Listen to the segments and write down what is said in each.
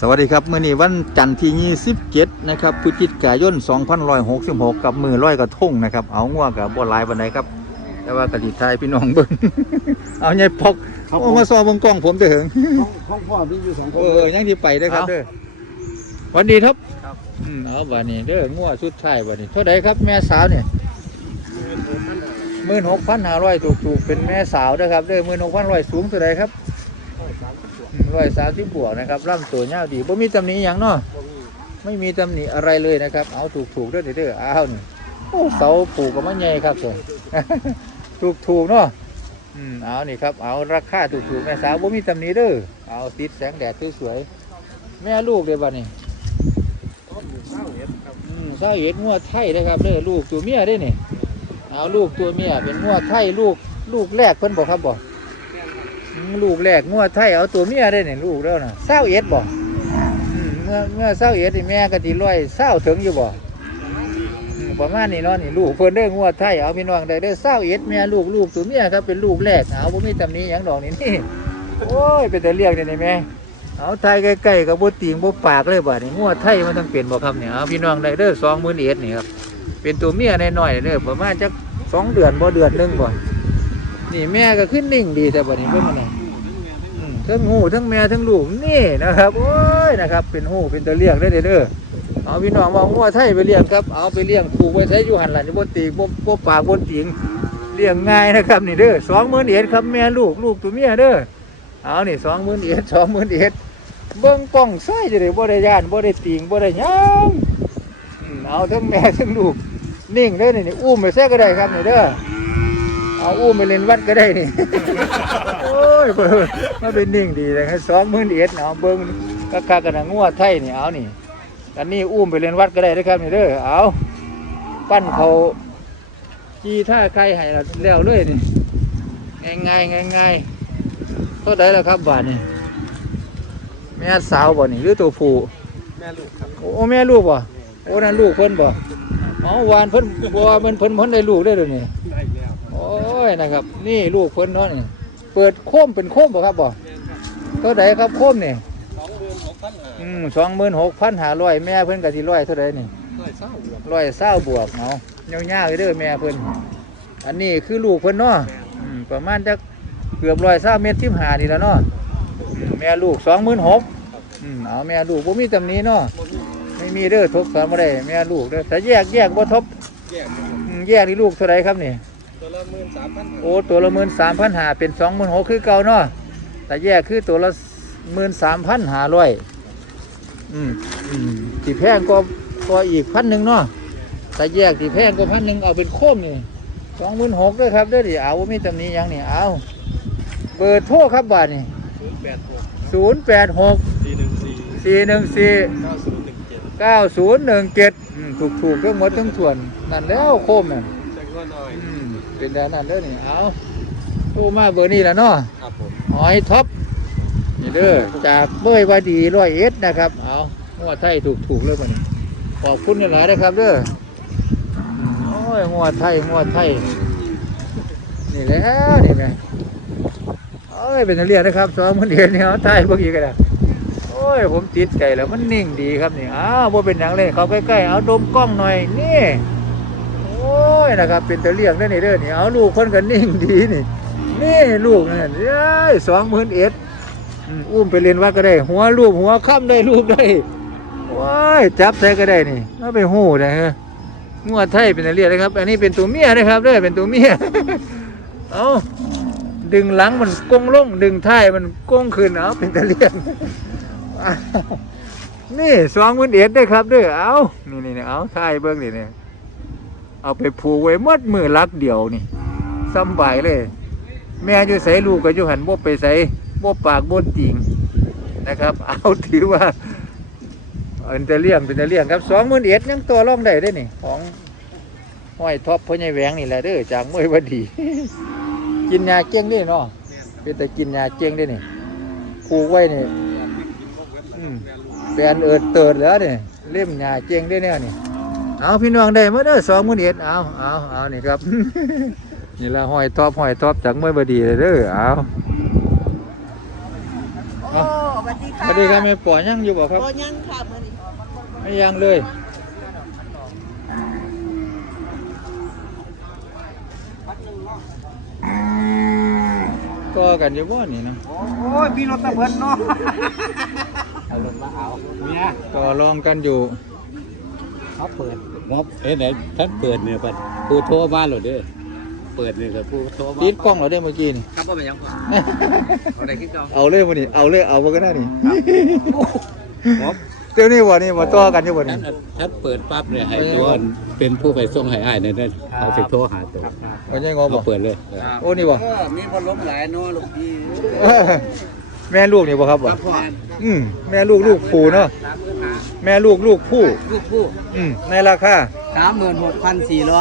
สวัสดีครับมื้อนี้วันจันทร์ที่ 27 นะครับพฤศจิกายน 2566 กับมือร้อยกระทงนะครับ เอาง่วงกับบ่หลายปานใดครับ แต่ว่ากะดิทายพี่น้องเบิ่งเอาใหญ่พกครับโอ้มาซอเบิ่งกล้องผมเด้อเหิง ห้องห้องพ่อมีอยู่สองคเอน อยังสิไปเด้อครับเด้อหวันดีครับครับ อืมเอาบัดนี้เด้องัวสุดท้ายบัดนี้เท่าใดครับแม่สาวเนี่ย16,500ถูกๆเป็นแม่สาวเด้อครับเด้อ16,100สูงเท่าใดครับ ร้อยสามสิบบวกนะครับร่ำตัวยาวดีบ่มีตำหนิหยังเนาะไม่มีตำหนิอะไรเลยนะครับ เอาถูกถูกๆเด้อเด้ออ้าวนี่โอ้เสาปลูกกับมันใหญ่ครับผมถูกถูกๆเนาะอืมเอานี่ครับเอาราคาถูกถูกๆแม่สาวบ่มีตำหนิเด้อเอาติดแสงแดดสวยๆแม่ลูกเด้อบัดนี้อืมเศร้าเห็ดงัวไทยนะครับเด้อลูกตัวเมียได้อนี่เอาลูกตัวเมียเป็นงัวไทยลูกลูกแรกเพิ่นบอกครับบอก ลูกแรกงัวไทยเอาตัวเมียได้เนี่ยลูกแล้วนะเศร้าเอ็ดบ่อืมเมื่อเมื่อเศร้าเอ็ดนี่แม่ก็ตีร้อยเศร้าถึงอยู่บ่อืมประมาณนี้เนาะนี่ลูกเพิ่นเด้งัวไทยเอาพี่น้องได้เด้เศร้าเอ็ดแม่ลูกลูกตัวเมียครับเป็นลูกแรกเอาบ่มีตำหนี้หยังดอกนี่นี่โอ้ยเป็นแต่เรียกเนี่นี่แม่เอาไทยใกล้ๆกับบ่ติงบ่ปากเลยบ่นี่งัวไทยมันต้องเป็นบ่ครับเนี่ยเอาพี่น้องได้เด้อ20,000เอ็ดนี่ครับเป็นตัวเมียน้อยๆเด้อประมาณจักสองเดือนบ่เดือนหนึงบ่นี่แม่ก็ขึ้นนิ่งดีแต่บ่นี่เบิ่งมันนี่อืม ทั้งหูทั้งแม่ทั้งลูกนี่นะครับโอ้ยนะครับ เป็นหูเป็นตัวเลี้ยงได้เด้อเด้อเอาพี่น้องมาเอางัวไทยไปเลี้ยงครับเอาไปเลี้ยงผูกไว้ใช้อยู่หันหลังบนตีบนบนปากบนติงเลี้ยงง่ายนะครับนี่เด้อสองหมื่นเอ็ดครับแม่ลูกลูกตัวเมียเด้อเอานี่สองหมื่นเอ็ดสองหมื่นเอ็ดเบิ้งกล้องใส่จะได้บ่ได้ย่านบ่ได้ติงบ่ได้ยังเอาทั้งแม่ทั้งลูกนิ่งเด้นี่อุ้มไปแท้ก็ได้ครับนี่เด้อเอาอุ้มไปเล่นวัดก็ได้นี่ ยเบิ่งมาเป็นนิ่งดีเลยสองหมื่นเอ็ดเอาเบิ้งก็ค่ากันนะงัวไทยนี่เอานี่อันนี้อุ้มไปเล่นวัดก็ได้เด้อครับนี่เด้อเอาปั้นเขาจีท่าใครให้แล้วเลยนี่ง่ายง่ายง่ายง่ายๆเท่าไดแล้วครับบาทนี่แม่สาวบ่นี่หรือตัวผู้แม่ลูกครับโอ้แม่ลูกบ่โอ้นั่นลูกเพิ่นบ่อ๋อวานเพิ่นบ่ว่ามันเพิ่นเพิ่นได้ลูกได้อเดี๋ยวนี้ได้แล้วโอ้ยนะครับ นี่ลูกเพิ่นเนาะนี่ เปิดโค้มเป็นโค้มบ่ครับบ่เท่าใดครับโค้มนี่สองหมื่นหกพันห้าอืมสองหมื่นหกพันหาร้อยแม่เพิ่นก็สิร้อยเท่าใดนี่ร้อยเศร้าอยู่ครับร้อยเศร้าบวกเนาะยาวๆเด้อแม่เพิ่นอันนี้คือลูกเพิ่นเนาะประมาณจักเกือบร้อยเศร้าเมตรสิบห้านี่แล้วเนาะแม่ลูกสองหมื่นหกอืมเอาแม่ลูกบ่มีตำนี้เนาะไม่มีเด้อทบสอนบ่ได้แม่ลูกเด้อแต่แยกแยกบ่ทบแยกกันอืมแยกนี่ลูกเท่าไรครับนี่ ตัวละหมื่นสามพันโอ้ตัวละหมื่นสามพันหาเป็นสองหมื่นหกคือเก่าเนาะแต่แยกคือตัวละหมื่นสามพันหาร้อยอืมอืมที่แพงก็ก็อีกพันหนึ่งเนาะแต่แยกที่แพงก็พันหนึ่งเอาเป็นโคมนี่สองหมื่นหกด้วยครับเด้อดิเอาว่ามีตำหนี้ยังนี่เอาเบอร์โทรครับบาทนี่ศูนย์แปดหกศูนย์แปดหกสี่หนึ่งสี่สี่หนึ่งสี่เก้าศูนย์หนึ่งเจ็ดเก้าศูนย์หนึ่งเจ็ดถูกถูกๆทั้งหมดทั้งส่วนนั่นแล้วโคมนั่น เป็นแบบนั้นเด้อนี่เอาโทรมาเบอร์นี้แหละเนาะครับผมหอยท็อปนี่เด้อจากเบยวาดีร้อยเอ็ดนะครับเอางัวไทยถูกถูกๆเลยมันขอบคุณหลายๆนะครับเด้ออืมโอ้ยงัวไทยงัวไทยนี่แหล้วนี่ไงโอ้ยเป็นนักเรียนนะครับสองมันเดียนเนี่ยเอาไทยเมื่อกี้กันนะโอ้ยผมติดไก่แล้วมันนิ่งดีครับนี่อ้าวว่าเป็นหนังเลยเขาใกล้ๆเอาดมกล้องหน่อยนี่โอ้ ยนะครับ เป็นตะเลียงได้อนี่เด้อนี่เอาลูกคนกันนิ่งดีนี่ นี่ลูกนั่นเอ้ยสองหมื่นเอ็ดอุ้มไปเรียนว่าก็ได้ หัวลูกหัวค่ำได้ลูกได้ว้ายจับใส่ก็ได้นี่น่าไปหูนะฮะงวดไทยเป็นอะไรนะครับ อันนี้เป็นตัวเมียนะครับเด้อเป็นตัวเมียเอาดึงหลังมันกงลงดึงท้ายมันกงขึ้นเอาเป็นตะเลียนนี่สองหมื่นเอ็ดได้ครับเด้อเอานี่นี่เอาท้ายเบิ้งนี่เนี่ย เอาไปผูกไว้หมัดมือลักเดียวนี่สำบายเลย แม่อยู่ใส่ลูกก็อยู่หันบ่ไปใส่บ่ปากบ่ติงนะครับ เอาถือว่าเป็นตะเลี่ยงเป็นตะเลี่ยงครับสองหมื่นเอ็ดยังตัวร่องได้ได้อนี่ของห้อยท็อปพ่อใหญ่แหวงนี่แหละเด้อจากมวยบดี กินยาเจ้งได้เนาะเป็นแต่กินยาเจ้งได้นี่ผูกไว้นี่อืมแปลนเอิดเติดแล้วนี่เล่มยาเจ้งได้แน่นี่ เอาพี่น้องได้มาเด้อสองหมื่นเอ็ดเอาเอาเอานี่ครับ นี่ละห้อยท็อปห้อยท็อปจากมวยบดีเลยเด้อเอาโอ้สวัสดีสค่ะวัสดีครับแม่ปอยังอยู่บ่ครับโบยังค่ะมื้อนี้ไม่ยังเลยก็กันอยู่บ่นี่เนาะโอ้ยมีรถตะเพิ่นเนาะเอารถมาเอาเนี่ยก็ลองกันอยู่ เขาเปิดงบเอ๊ะไหนท่านเปิดเนี่ยปัดผู้โทรมาหรอเด้อเปิดเนี่ยกับผู้โทรมาติดกล้องเราได้เมื่อกี้นี่ครับว่าเป็นยังพ่อเอาได้ขึ้นเก่าเอาเลยวันนี้เอาเลยเอาบ่ก็ได้นี่งบเดี๋ยวนี้บ่นี่มาต่อกันอยู่บ่นี่ท่านท่านเปิดปั๊บเนี่ยให้ตัวเป็นผู้ไปส่งให้อ้ายเนี่ยเด้อเขาจะโทรหาตัวบ่ใช่งอบ่เขาเปิดเลยโอ้นี่บ่มีคนล้มหลายเนาะลูกพี่เออแม่ลูกนี่บ่ครับบ่ครับพ่ออืมแม่ลูกลูกผู้เนาะ แม่ลูกลูกผู้ลูกผู้อืมในราคาสามหมื่นหกพันสี่ร้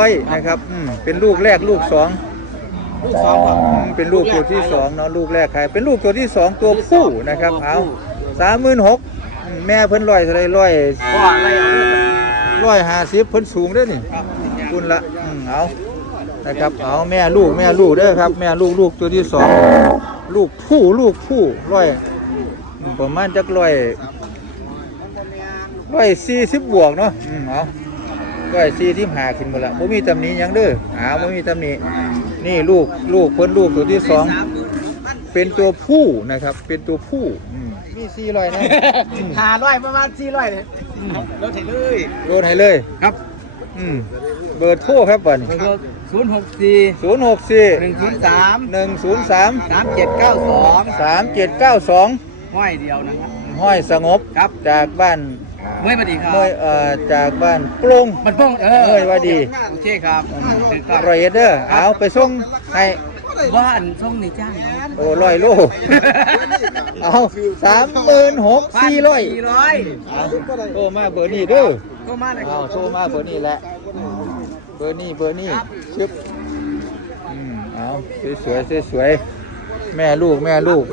อย36,400นะครับอืมเป็นลูกแรกลูกสองลูกสองครับอืมเป็นลูกตัวที่สองเนาะลูกแรกขายเป็นลูกตัวที่สองตัวผู้นะครับเอา36,000อืมแม่เพิ่นร้อยเท่าไหร่ร้อยพ่ออะไรเอาเด้อร้อยห้าสิบเพิ่นสูงเด้อนี่ครับคุณละอืมเอานะครับเอาแม่ลูกแม่ลูกเด้อครับ แม่ลูกลูกตัวที่สองลูกผู้ลูกผู้ร้อยอืมประมาณจักร้อย ร้อยสี่สิบบวกเนาะอืมเอาร้อยสี่ที่หาขึ้นหมดละบ่มีตำหนิหยังเด้อหาบ่มีตำหนินี่ลูกลูกเพิ่นลูกตัวที่สองเป็นตัวผู้นะครับ เป็นตัวผู้อืมมีสี่ร้อยนะอืมหาร้อยประมาณสี่ร้อยเลยรถเห็นเลยโดนให้เลย ครับอืมเบอร์โทรครับบัดนี้ศูนย์หกสี่ศูนย์หกสี่หนึ่งศูนย์สามหนึ่งศูนย์สามสามเจ็ดเก้าสองสามเจ็ดเก้าสองห้อยเดียวนะครับห้อยสงบครับจากบ้าน เมื่อยมาดีครับเมื่อยเอ่อจากบ้านปรุง มันป้องเออเมื่อยว่าดี โอเคครับถึงครับรอยเอ็ดเดอร์เอาไปส่งให้ บ้านช่องในจ้างเนาะโอ้ร้อยโลเอาสามหมื่นหกสี่ร้อยสี่ร้อยเอาโทรมาเบอร์นี้เด้อก็มาเลยคเอารับโทรมาเบอร์นี้แหละ เบอร์นี้เบอร์นี้ชึบอืมเอาสวยๆสวยๆแม่ลูกแม่ลูก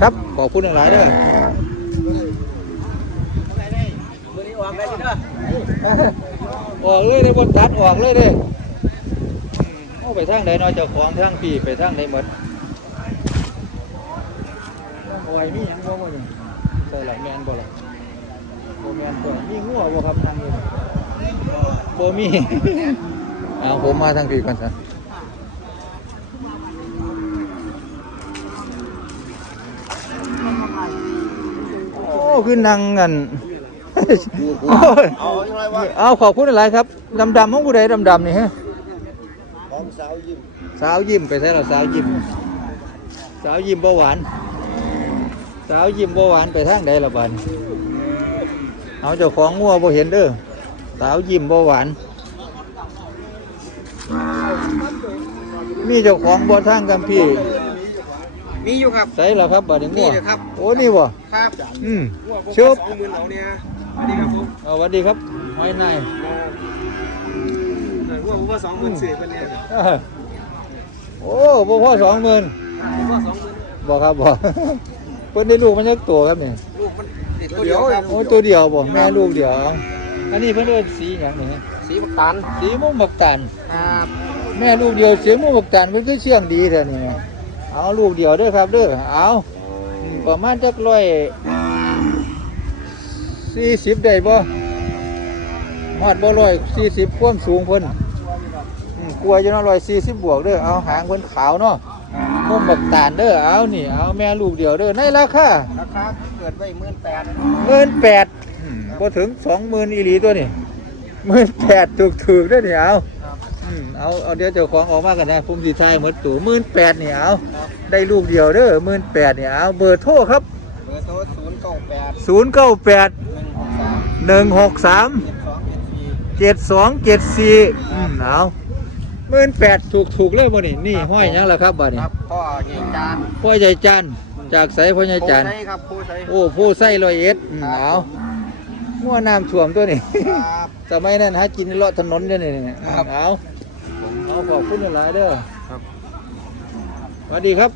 ครับขอบคุณหลายๆเด้อมื ออกเด้อออกเลยในบนตัดออกเลยเด้เอาไปทางใดเน้อยเจ้าของทางปีไปทางใดหมดโอ้ยมีหยังบ่บ่นี่ใส่หลักแมนบ่ล่ะบ่แมนตัวมีงัวบ่ครับทางนี้บ่มีเอาผมมาทางปีก่อนซะโอ้คือนั่งกัน เอาอะไรวะเอาขอบคุณหลายครับดำดำๆของผู้ใดดำดำๆนี่ฮะของสาวยิ้มสาวยิ้มไปใช่หรอสาวยิ้มสาวยิ้มเบาหวานสาวยิ้มเบาหวานไปทางใดละบัดนเอาเจ้าของงัวบ่เห็นเด้อสาวยิ้มเบาหวานมีเจ้าของบ่ทางกัมพี่มีอยู่ครับใส่หรอครับบัดนี้งัวนี่เด้อครับโอ้นี่บ่ครับ อืมว่าผมชุบสองหมื่นเอาเนี่ย สวัสดีครับผมเอาสวัสดีครับไว้นายเออว่าผมว่าสองหมื่นสี่เป็นเนี่ยเออโอ้บ่พอสองหมื่นผมว่าสองหมื่นบอกครับบอกเพิ่นได้ลูกมันยักตัวครับนี่ลูกมันติดตัวเดียวครับโอ้ยตัวเดียวบ่แม่ลูกเดียวอันนี้เพิ่นเอิ้นสีหยังนี่สีบักตันสีม่วงบักตันครับแม่ลูกเดียวสีม่วงบักตันเพิ่นคือเชื่องดีแท้นี่เอาลูกเดียวเด้อครับเด้อเอาอืมประมาณจักร้อย สี่สิบได้บ่ฮอดบ่ร้อยสี่สิบความสูงเพิ่นอืมกลัวอยู่เนาะร้อยสี่สิบบวกเด้อเอาหางเพิ่นขาวเนาะม่วงบักตานเด้อเอานี่เอาแม่ลูกเดียวเด้อในราคาราคาเกิดไว้หมื่นแปดหมื่นแปดก็ถึงสองหมื่นอีหลีตัวนี่หมื่นแปดถูกถูกๆด้วยนี่เอาอืมเอาเอาเดี๋ยวเจ้าของออกมากันนะภูมิสีไทายหมดตัวหมื่นแปดนี่เอาได้ลูกเดียวเด้อหมื่นแปดนี่เอาเบอร์โทรครับเบอร์โทรศูนย์เก้าแปดศูนย์เก้าแปด หนึ่งหกสามหนึ่งหกสามเจ็ดสองเจ็ดสี่เจ็ดสองเจ็ดสี่อืมเอาหมื่นแปดถูกถูกๆเลยบ่นี่นี่ห้อยหยังล่ะครับบ่นี่ครับพ่อใหญ่จานพ่อใหญ่จันทร์จากไสพ่อใหญ่จันทร์โพไซครับโพไซโอ้ผู้ไส้ลอยเอ็ดอืมเอามั่วน้ำท่วมตัวนี่ครับ สมัยนั้นหากินเลาะถนนเด้อนี่ครับเอาเอาขอบคุณหลายๆเด้อครับ สวัสดีครับ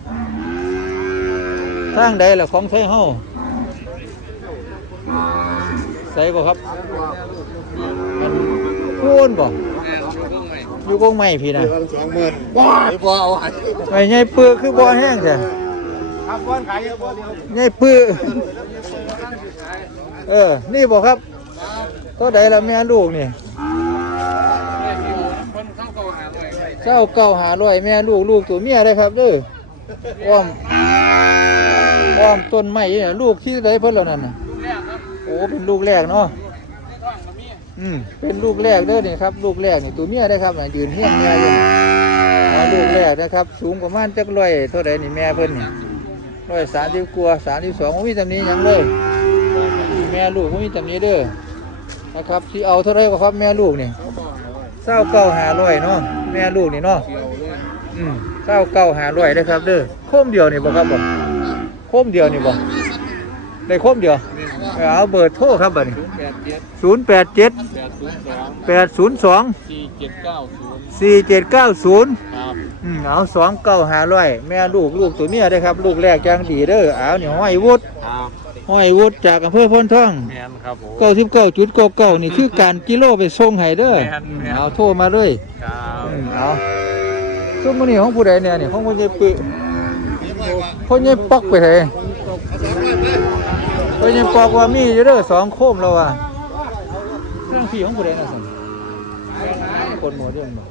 ทางใดล่ะของไทยเฮาใส่บ่ครับมันพูนบ่อยู่กงไม้พี่นะสองหมื่นว้าพอเอาไอ้ใหญ่เปลือกคือบ่แห้งจ้ะครับก้อนขายเยอะบ่เดียวใหญ่ปื้อเออ นี่บอกครับตัวใดละแม่ลูกนี่เจ้าเก่าหาร้อยแม่ลูกลูกตัวเมียได้ครับเด้ออ้อมอ้อมต้นไม้เนี่ยลูกที่ใดเพิ่นแล้วนั่นน่ะโอ้เป็นลูกแรกเนาะอืมเป็นลูกแรกเด้อนี่ครับ ลูกแรกนี่ตัวเมียได้ครับน่ะยืนเฮี้ยงเมียอยู่นี่เอาลูกแรกนะครับ สูงประมาณจักร้อยเท่าใดนี่แม่เพิ่นนี่ร้อยสามสิบกว่าสามสิบสองมีตำนี้ยังเลยแม่ลูกมีตำนี้เด้อนะครับที่เอาเท่าไรก็ครับแม่ลูกนี่เศร้าเก้าหาร้อยเนาะแม่ลูกนี่เนาะอืมเศร้าเก้าหาร้อยนะครับเด้อโคมเดียวนี่บ่ครับบ่โคมเดียวนี่บ่ได้โคมเดียว เอาเบอร์โทรครับบัดนี้แปดเจ็ดศูนย์แปดเจ็ดแปดศูนย์สองแปดศูนย์สองสี่เจ็ดเก้าศูนย์สี่เจ็ดเก้าศูนย์ครับอืมเอาสองเก้าหาร้อยแม่ลูกลูกตัวเมียได้อครับ ลูกแรกยังดีเด้อเอาเนี่ยห้อยวุฒครับห้อยวุฒจากอำเภอพ้นท่องแมนครับผม เก้าสิบเก้าจุดเก้าเก้านี่คือการกิโลไปส่งให้เด้อแม่นแม่น เอาโทรมาเลยครับอืมเอาซุ้มมันนี่ของผู้ใดเนี่ยนี่ของคนใหญ่ปึคนใหญ่ปอกไปไหนคนใหญ่ป ก็ยังปอกว่ามีอยู่เด้อสองโคมแล้วว่ะเรื่องผีของผู้ใดนะสันคนหมดเรื่องบ่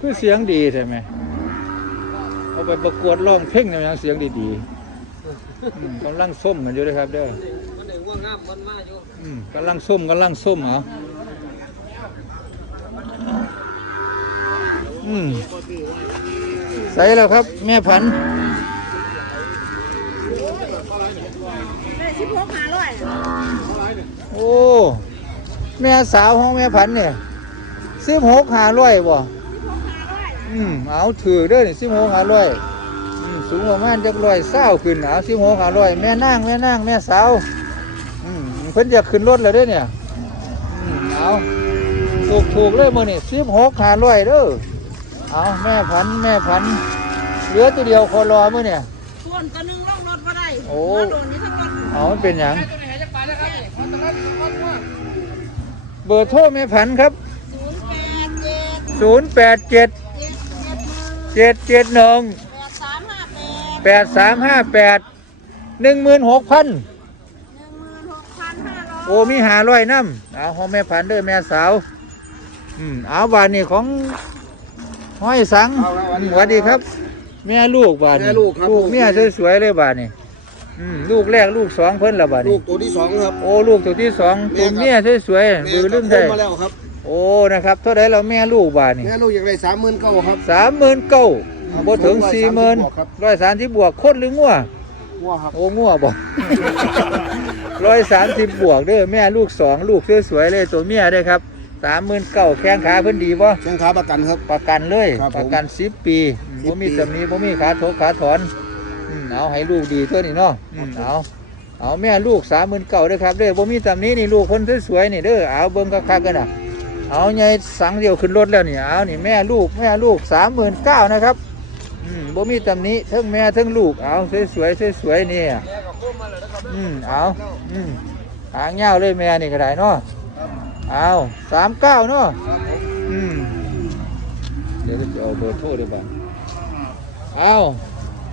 คือเสียงดีใช่ไหมเอาไปประกวดร้องเพลงเนี่ยยังเสียงดีๆกำลังส้มกันอยู่เลยครับเด้อ อืมกำลังส้มกำลังส้มเหรออืมใส่แล้วครับ แม่พันธุ์ได้สิบหกห้าร้อยโอ้ แม่สาวของแม่พันธุ์เนี่ยสิบหกหาร้อยบ่อืมเอาถือเด้อนี่สิบหกหาร้อยอืมสูงประมาณจักร้อยเศร้าขึ้นเอาสิบหกหาร้อยแม่นางแม่นางแม่สาว เพิ่นอยากขึ้นรถแล้วเด้เนี่ยเอาถูกถูกเลยมือนี่ซีบหกหาร้อยเด้อเอาแม่พันแม่พันเหลือตัวเดียวคนรอมือเนี่ย ส่วนตัวหนึงล่องรถก็ได้โอ้ มาโดนนี่ทั้งรถเอามันเป็นอย่างเบอร์โทรแม่พันครับ ศูนย์แปดเจ็ด0 8 7 เจ็ดเจ็ดหนึ่งแปดสามห้าแปดหนึ่งหมื่นหกพัน โอ้มีหาร้อยน้ำเอาของแม่พันธุ์เด้อแม่สาว อืมเอาบานนี่ของห้อยสังอืมสวัสดีครับ แม่ลูกบานนี่แม่ลูกครับลูก เมียสวยๆเลยบานนี่อืมลูกแรกลูกสองเพิ่นละบานลูนี่กตัวที่สองครับ โอ้ลูกตัวที่สองตัวเมียสวยๆบือลืมได้มาแล้วครับโอ้นะครับเท่าไรเราแม่ลูกบานนี่แม่ลูกอย่างไรสามหมื่นเก้าครับ สามหมื่นเก้าครับบ่ถึงสี่หมื่นบวกครับร้อยสามสิบบวกโคตรหรืองัว งัวครับโอ้งัวบ่ร้อยสามสิบบวกเด้อแม่ลูกสองลูกสวยๆเลยตัวเมียเด้อครับสามหมื่นเก้าแข้งขาเพิ่นดีบ่เชียงขาประกันครับ ประกันเลย ครับผมประกันสิบปี10บ่มีปี ตำหนี้บ่มีขาทกขาถอนอืมเอาให้ลูกดีตัวนี้เนาะอืมเอาเอาแม่ลูกสามหมื่นเก้าเด้อครับเด้อบ่มีตำหนี้นี่ลูกคนสวยๆนี่เด้อเอาเบิ่งคักๆกันน่ะเอาไงสังเดียวขึ้นรถแล้วนี่เอานี่แม่ลูกแม่ลูกสามหมื่นเก้านะครับอืม บ่มีตำหนี้ทั้งแม่ทั้งลูกเอาสวยๆสวยๆนี่อืมเอาอืมหางยาวเลยแม่นี่ก็ได้เนาะเอาสามเก้าเนาะอืมเดี๋ยวจะเอาเบอร์โทรดีกว่าเอา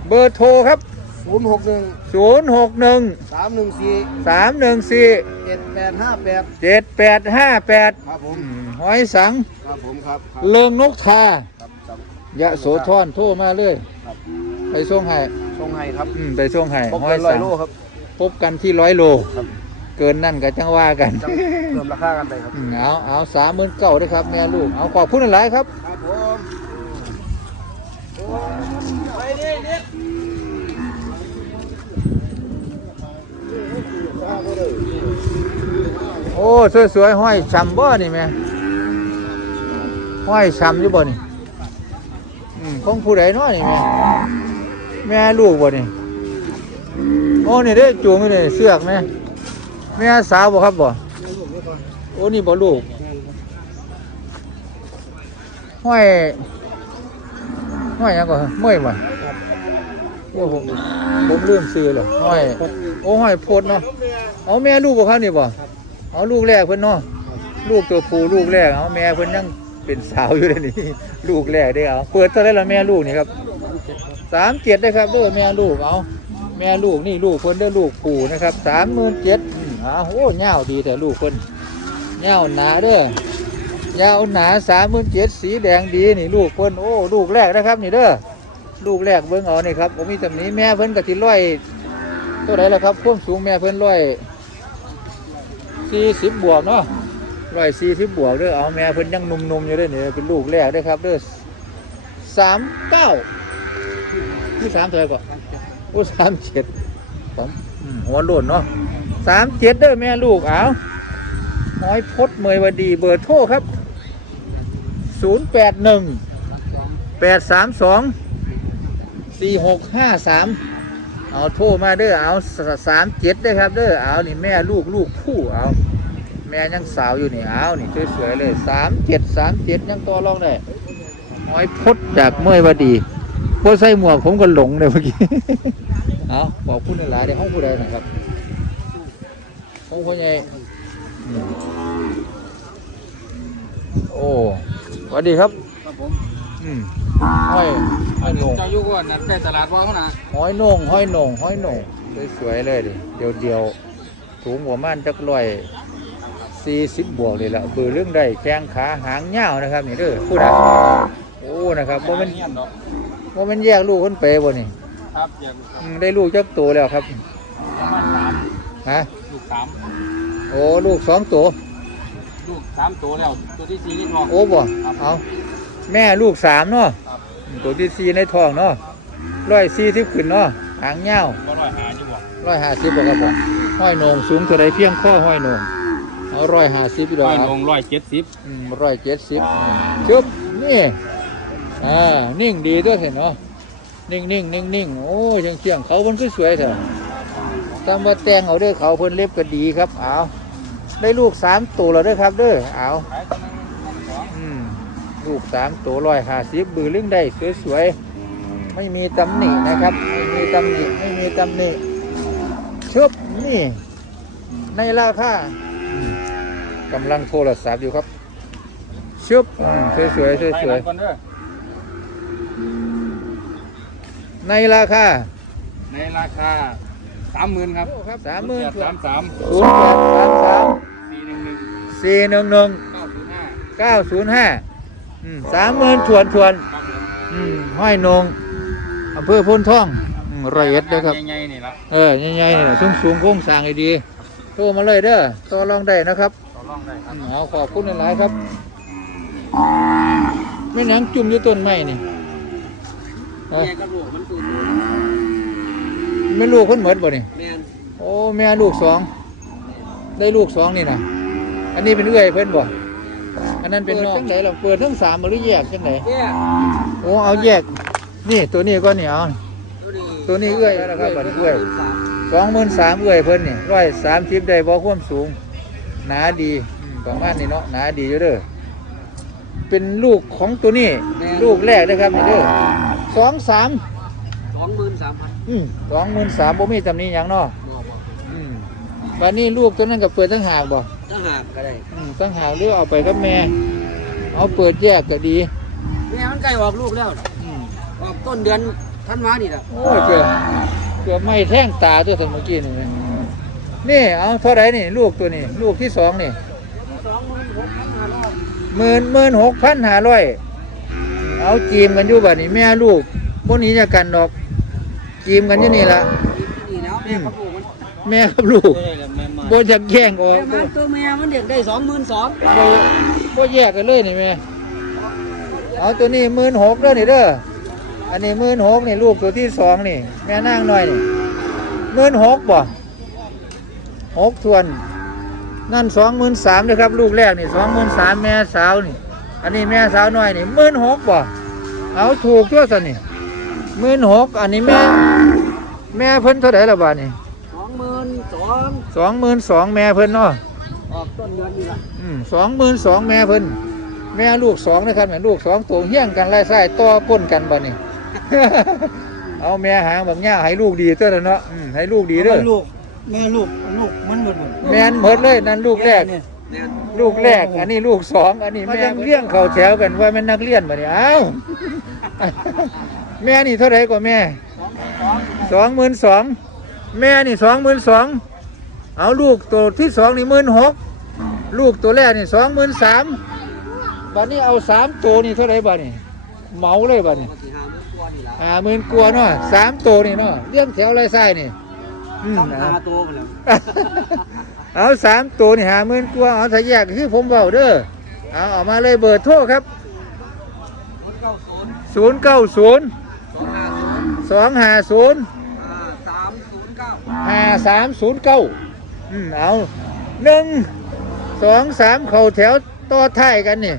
เบอร์โทรครับศูนย์หกหนึ่งศูนย์หกหนึ่งสามหนึ่งสี่สามหนึ่งสี่เจ็ดแปดห้าแปดเจ็ดแปดห้าแปดครับผมหอยสังครับผมครับครับเลิงนกทาครับครับยะโสธรโทรมาเลยครับ ไปส่งให้ส่งให้ครับอืมไปส่งให้พบกันร้อยโลครับ พบกันที่ร้อยโล ครับ เกินนั่นก็จังว่ากันจังเพิ่มราคากันไปครับ อืมเอาเอาสามหมื่นเก้าด้วยครับแม่ลูกเอาขอบคุณหลายๆครับครับผมไปดิดิโอ้สวยๆห้อยช้ำบ่นี่แม่ห้อยช้ำอยู่บ่นี่อืมของผู้ใดเนาะนี่แม่ แม่ลูกบ่นี่โอ้นี่เด้จูงอยู่นี่เสือกแม่แม่สาวบ่ครับบ่โอ้นี่บ่ลูกห้อยห้อยหยังก็เมื่อยบ่โอ้ผมผมลืมซื้อเหรอห้อยโอ้ห้อยโพดเนาะเอาแม่ลูกของเขานี่บ่เอาลูกแรกเพิ่นเนาะลูกตัวผู้ลูกแรกเอาแม่เพิ่นยังเป็นสาวอยู่เลยนี่ลูกแรกได้อเอาเปิดเท่าไหรละแม่ลูกนี่ครับ สามเจ็ดได้ครับเด้อแม่ลูกเอาแม่ลูกนี่ลูกเพิ่นเด้อลูกผู้นะครับสามหมื่นเจ็ดอ้าวโอ้เงาดีแต่ลูกเพิ่นเงาหนาเด้อยาวหนาสามหมื่นเจ็ดสีแดงดีนี่ลูกเพิ่นโอ้ลูกแรกนะครับ นี่เด้อลูกแรกเบิ้งเอานี่ครับผมมีตำหนี้แม่เพิ่นกะทิร้อยเท่าไหรล่ะครับความสูงแม่เพิ่นร้อยสี่สิบบวกเนาะร้อยสี่สิบบวกเด้อเอาแม่เพิ่นยังนุ่มๆอยู่เด้อนี่ยเป็นลูกแรกเด้อครับเด้อสามเก้า ที่สามเท่าไหร่ก่อนโอ้สามเจ็ดผมอืมหัวโลนเนาะสามเจ็ดเด้อแม่ลูกเอาห้อยพดเมยวดีเบอร์โทรครับศูนย์แปดหนึ่งแปดสามสองสี่หกห้าสามเอาโทรมาเด้อเอาสามเจ็ดได้อครับเด้อเอานี่แม่ลูกลูกคู่เอาแม่ยังสาวอยู่นี่เอานี่สวยๆเลยสามเจ็ดสามเจ็ดยังต่อรองได้ห้อยพดจากเมื่อยวดี พอใส่หมวกผมก็หลงเลยเมื่อกี้เอาบอกพูดในหลายในห้องผู้ใดนะครับห้องพ่อใหญ่อืมโอ้สวัสดีครับครับผมอืมห้อยห้อยโหนงเจ้าอยู่ก่อนนัดแต่ตลาดว่าเขานะห้อยโหนงห้อยโหนงห้อยโหนงสวยๆเลยดิเดียวเดียวๆถุงหัวมันจักร้อยสี่สิบบวกเลยละเบือเรื่องใดแข้งขาหางเงาวนะครับนี่เด้อพูดนะโอ้นะครับว่ามันเงี้ยเนาะ ว่ามันแยกลูกคนไปบ่นี่ครับเดี๋ยวอืมได้ลูกจักตัวแล้วครับประมาณสามฮะลูกสามโอ้ลูกสองตัวลูกสามตัวแล้ว ตัวที่สี่นี่ทอง โอ้บ่เอาแม่ลูกสามเนาะครับอืมตัวที่สี่ในท้องเนาะร้อยสี่สิบขึ้นเนาะหางเงาวก็ร้อยหาอยู่บ่ร้อยห้าสิบบอกครับผมห้อยโหนงสูงเท่าไรเพียงข้อห้อยโหนงเอาร้อยห้าสิบดอกร้อยคลรับงร้อยเจ็ดสิบร้อยเจ็ดสิบชุบนี่ อ่านิ่งดีด้วยเห็นเนาะนิ่งนิ่งนิ่งนิ่งโอ้ยยังเชียงเขาเพิ่นก็สวยเถอะตามว่าแตงเอาด้อเขาเพิ่นเล็บก็ดีครับเอาได้ลูกสามตัวแล้วด้อครับเด้อเอาขายตัวนึงพันสองอืมลูกสามตัวร้อยห้าสิบบือลึงได้สวยๆไม่มีตำหนินะครับ ไม่มีตำหนิไม่มีตำหนิชบนี่ ในราคาอืมกำลังโทรศัพท์อยู่ครับชบอืมสวยๆสวยๆ หลังก่อนเด้อ ในราคาในราคาสามหมื่นครับสามหมื่นสามสามศูนย์แปดสามสามสี่หนึ่งหนึ่งสี่หนึ่งหนึ่งเก้าศูนย์ห้าเก้าศูนย์ห้าสามหมื่นชวนชวนครับผมอืมห้อยนงอำเภอพ้นท่องอืมร้อยเอ็ดนะครับใหญ่ๆนี่ละเออใหญ่ๆนี่แหละสูงสูงๆโค้งสร้างให้ดีโทรมาเลยเด้อต่อรองได้นะครับต่อรองได้คอืรับมเอาขอบคุณหลายๆครับไม่หนังจุ่มอยู่ต้นไม้นี่เอ้ย แม่กับลูกมันสูงไม่ลูกคนเหมือนบ่นี่แม่นโอ้แม่ลูกสองได้ลูกสองนี่นะอันนี้เป็นเอื้อยเพิ่นบ่อันนั้นเป็นน้องจังไหนเราเปิดทั้งสามบ่หรือแยกจังไหนแย่โอ้เอาแยก นี่ตัวนี้ก็นี่เอาตัวนี้เอื้อยแล้วนะครับบัดเอื้อยสองหมื่นสามเอื้อยเพิ่นนี่ร้อยสามสิบได้บ่ความสูง หนาดีอืมประมาณนี้เนาะหนาดีอยู่เด้อเป็นลูกของตัวนี้ ลูกแรกนะครับนี่เด้อ สองสามสองหมื่นสามพันอืมสองหมื่นสามบ่มีตำหนี้หยังเนาะอืมวันนี้ลูกตัวนั้นก็เปิดทั้งหากบ่ถ้าหากก็ได้อืมตั้งหากหรือเอาไปกับแม่ เอาเปิดแยกก็ดีแม่มันใกล้ออกลูกแล้วอืมออกต้นเดือนท่านมานี่ละโอ้ยเกือบเกือบไม่แท่งตาตัวสเมื่อกี้นี่นะนี่เอาเท่าไหรนี่ ลูกตัวนี้ ลูกที่สองนี่สองหมื่นหกพันห้าร้อยหมื่นหมื่นหกพันห้าร้อย เอาจีมกันอยู่บัดนี้แม่ลูกพวกนี้จะกันดอกจีมกันอยู่นี่ละนี่แล้วแม่กับลูกมันแม่กับลูกแม่มาบ่จะแย่งออกแม่มันตัวแม่มันเด็กได้สองหมื่นสองบ่บ่แยกกันเลยนี่แม่เอาตัวนี้หมื่นหกเด้อนี่เด้ออันนี้หมื่นหกนี่ลูกตัวที่สองนี่ แม่นางน้อยนี่หมื่นหกบ่หกทวน นั่นสองหมื่นสามเลยครับ ลูกแรกนี่สองหมื่นสามแม่สาวนี่ อันนี้แม่สาวน้อยนี่หมื่นหกบ่เอาถูกทั่วสันนี่หมื่นหกอันนี้แม่ แม่เพิ่นเท่าไหร่ละบาทนี่สองหมื่นสองสองหมื่นสองแม่เพิ่นเนาะออกต้นเดือนนี่ละสองหมื่นสองแม่เพิ่นแม่ลูกสองนะครับแม่ลูกสองตัวเฮี้ยงกันไล่ไส้ต่อก้นกันบ่นี่เเอาแม่หางแบบเนี้ยให้ลูกดีเท่านั้นเนาะอืมให้ลูกดีเด้อ ลูกแม่ลูกลูกมันหมดหมด แม่นหมดเลยนั่นลูกแรก ลูกแรก อันนี้ลูกสองอันนี้แม่เลี้ยงเขาแถวกันว่าแม่นนักเรียนมาเนี่ยเอ้าแม่นี่เท่าไหร่กว่าแม่สองหมื่นสองแม่นี่สองหมื่นสองเอาลูกตัวที่สองนี่หมื่นหกลูกตัวแรกนี่สองหมื่นสามบัดนี้เอาสามตัวนี่เท่าไหร่บัดนี้เหมาเลยบัดนี้อ่าหมื่นกว่าเนาะสามตัวนี่เนาะเลี้ยงแถวไรไส้นี่อืมต้องเอาหาตัวไปแล้ว เอาสามตัวนี่หาหมื่นกว่าเอาถ้าแยกคือผมเบาเด้อเอาเออกมาเลยเบอร์โทรครับศูนย์เก้าศูนย์สองห้าศูนย์ห้าสามศูนย์เก้าอืมเอาหนึ่งสองสามเข่าแถวต่อท้ายกันนี่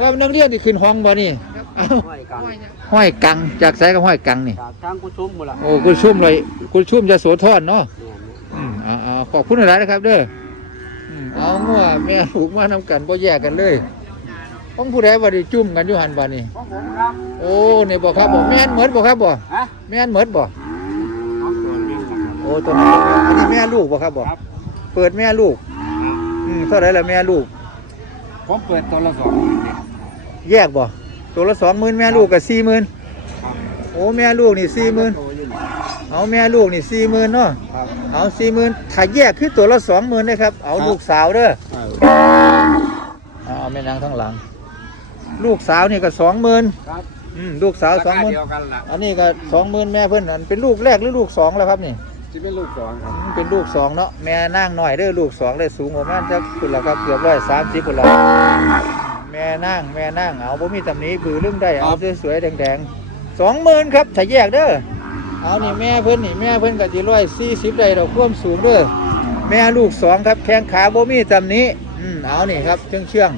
ว่านักเรียนที่ขึ้นห้องบ่นี่เอาห้อยกันห้อยกังจากสายกับห้อยกังนี่จากทางกุชุมหมดละโอ้คุณชุ่มเลยคุณชุ่มจะโสธรเนาะอืมเอาเอา ขอบคุณหลายนะครับ เด้ออืมเอางัวแม่ลูกมานำกันบ่แยกกันเลยต้องผู้ใดว่าได้จุ่มกันอยู่หันบ่นี่ของผมครับ โอ้นี่บ่ครับบ่แม่นเหมือนบ่ครับบ่ฮะแม่นเหมือนบ่ของตัวนี้ครับโอ้ตัวนี้อันนี้แม่ลูกบ่ครับบ่ครับเปิดแม่ลูกอืมเท่าไหร่ละแม่ลูก ผมเปิดตัวละสองหมื่นเนี่ยแยกบ่ตัวละ20,000แม่ลูกก็40,000ครับโอ้แม่ลูกนี่40,000ตัวอยู่นี่ เอาแม่ลูกนี่40,000เนาะครับ เอา40,000ถ้าแยกคือตัวละ20,000นะครับ เอาลูกสาวเด้อเอาเอาแม่นางทั้งหลัง ลูกสาวนี่ก็สองหมื่นครับอืมลูกสาวสองหมื่นเดียวกันละอันนี้ก็สองหมื่นแม่เพื่อนอันเป็นลูกแรกหรือลูกสองแล้วครับนี่ จะเป็นลูกสองครับ อืมเป็นลูกสองเนาะแม่นางหน่อยเด้อลูกสองเลยสูงประมาณจะคุณละครับเกือบร้อยสามสิบคุณละแม่นางแม่นางเอาบ่มีตำหนิบือเรื่องได้เอาสวยๆแดงๆสองหมื่นครับถ้าแยกเด้อ เอานี่แม่เพิ่นนี่แม่เพิ่นก็จีร้อยสี่สิบได้เราความสูงเด้อแม่ลูกสองครับแข้งขาบ่มีตำหนิอืมเอานี่ครับเชื่องเชื่อง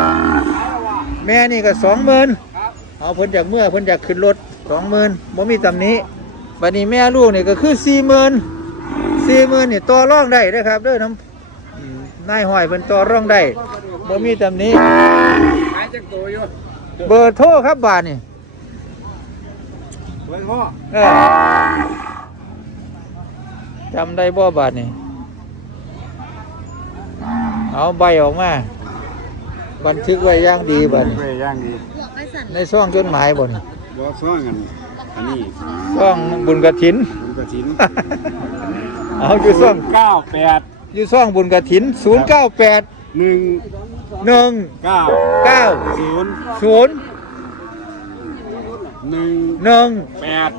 ๆแม่นี่ก็สองหมื่นครับเอาเพิ่นจากเมื่อเพิ่นจากขึ้นรถสองหมื่นบ่มีตำหนี้บัดนี้แม่ลูกนี่ก็คือสี่หมื่นสี่หมื่นนี่ต่อรองได้เด้อครับเด้อน้ำอืมนายห้อยเพิ่นต่อรองได้บ่มีตำหนี้หายจากตัวอยู่เบอร์โทรครับบาทนี่ เปิดพ่อเออจำได้บ่บาทนี่เอาใบออกมา บันทึกไว้อย่างดีบาทนี่ไปย่างดีในซ่องจดหมายบ่นี่บ่ซ้อนกันอันนี้ซ่องบุญกระถิน ผมกระถินเอาอยู่ซ่องเก้าแปดอยู่ซ่องบุญกระถิน 098 หนึ่ง1 เก้า9 ศูนย์0 หนึ่ง1แปด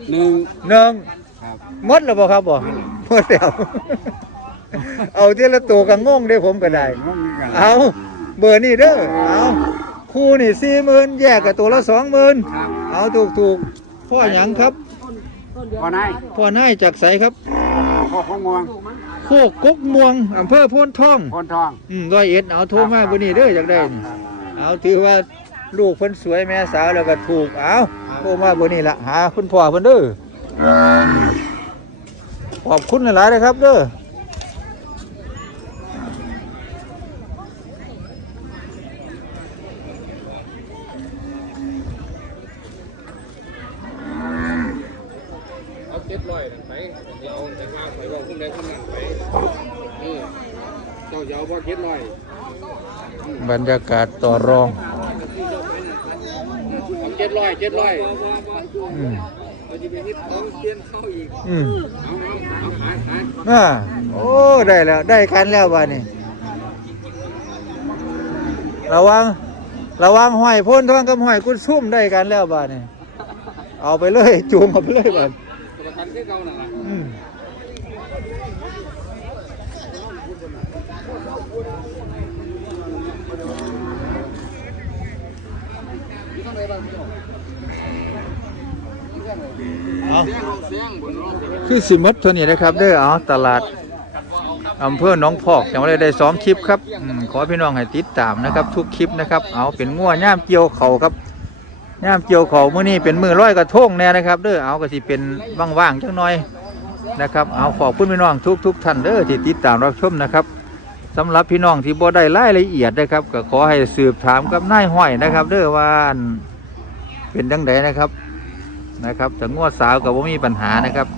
8หนึ่ง1ครับหมดแล้วบ่ครับบ่หมดแล้ว เอาเทีละตัวก็งงได้ผมก็ได้งงเหมือนกันเอาเบอร์นี่เด้อเอาคู่นี่สี่หมื่นแยกกับตัวละสองหมื่นครับเอาถูกถูกๆพ่อหยังครับพ่อนายพ่อนายจากใสครับพ่อของมวงโคกกกม่วงอำเภอโพนทองพนทองอืมร้อยเอ็ดเอาโทรมาบุนี้เด้ออยากได้นี่เอาถือว่า ลูกเพิ่นสวยแม่สาวแล้วก็ถูกเอาโทรมาบุนี้ละหาคุณพ่อเพิ่นเด้อขอบคุณหลายๆเลยครับเด้อเอาเจ็ดร้อยนั่นไปเดี๋ยวจะมาไปว่าคุณใดคุณนั่นไปนี่เจ้าจะเอาบ่เจ็ดร้อยบรรยากาศต่อรอง เอาเจ็ดร้อยเจ็ดร้อยอืมเราจะไปนิดของเปลี่ยนเข้าอีกอืมเอาเอาเอาขายขายอ่าโอ้ได้แล้วได้กันแล้วบ้านี่ระวังระวังห้อยพ่นทองกับห้อยกุดซุ่มได้กันแล้วบ้านี่เอาไปเลยจูงเอาไปเลยบ้าน ประกันคือเก่านั่นล่ะ เอาคือสิมดเท่านี้นะครับเด้อเอาตลาดอำเภอหนองพอกยังไม่ได้ได้องคลิปครับอืมขอพี่น้องให้ติดตามนะครับ ทุกคลิปนะครับเอาเป็นง่วย่ามเกี่ยวเขาครับย่ามเกี่ยวเขามื้อนี้เป็นมือร้อยกระทงแน่นะครับเด้อเอาก็สิเป็นว่างๆจังหน่อยนะครับเอาขอบคุณพี่น้องทุกทุกๆท่านเด้อที่ติดตามรับชมนะครับสำหรับพี่น้องที่บ่ได้รายละเอียดนะครับก็ขอให้สืบถามกับนายห้อยนะครับ เด้อว่านเป็นดังใดนะครับ นะครับแต่งัวสาวกับว่ามีปัญหานะครับ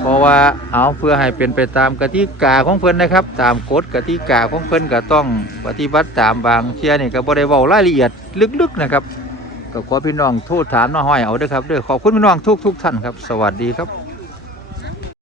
เพราะว่าเอาเพื่อให้เป็นไปตามกติกาของเพิ่อนนะครับ ตามกฎกติกาของเพิ่อนก็ต้องปฏิบัติตามบางเที่ยนี่ก็บ่ได้เว้ารายละเอียดลึกๆนะครับก็ขอพี่น้องโทษถามน้าห้อยเอาเด้อครับเด้อขอบคุณพี่น้องทุกๆท่านครับ สวัสดีครับ